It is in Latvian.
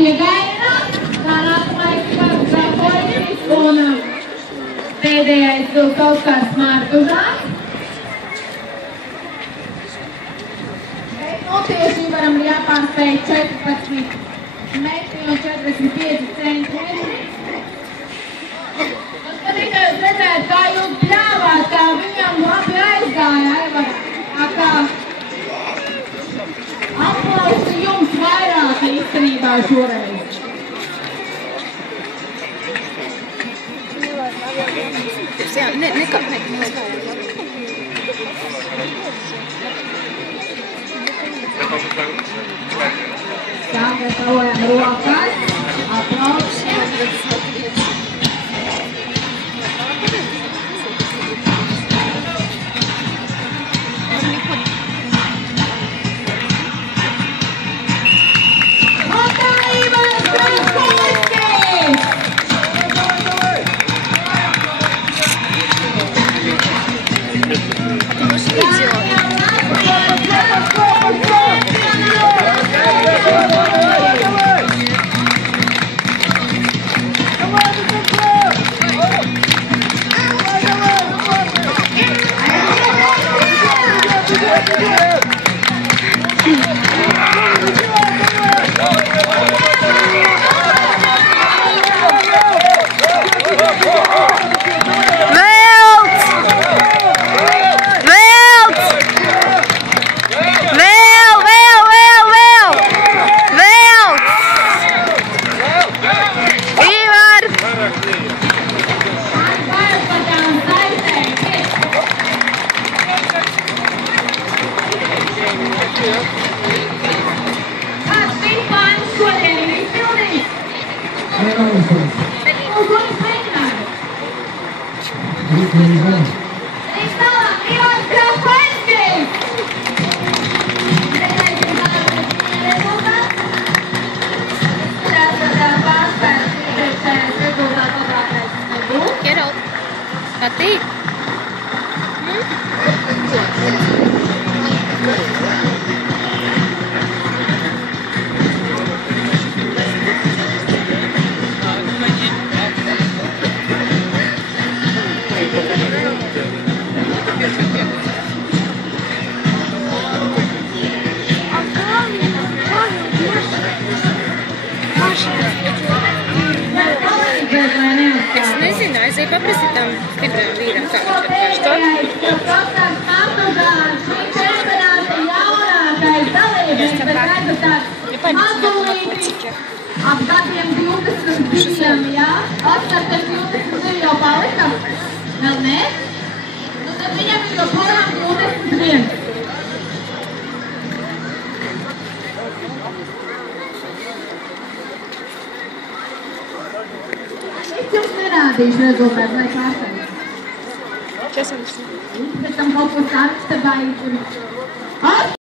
pie Gaina, tā nākamais Grafoļs un pēdējais Vilkovskars Mārkužās. Nu, tieši varam jāpārspēj 14 metri un 45 centimetri. Un tikai jūs redzēt, kā jūs bļāvāt, kā viņam labi aizgāja, Aivar, kā aplausi jums vairāk īstenībā šoreiz. Sagatavojam rokas, aplausi. Paprasīt tam stipriem vīram, kā viņš ir ap gadiem 22, jā? Atstartiem 22 jau palika? Vēl ne? Nu tad viņam ir joprojām 21. Es jums nerādīšu rezultātu, lai pārsteigtu. 40. Pēc tam kaut ko sarksta vai...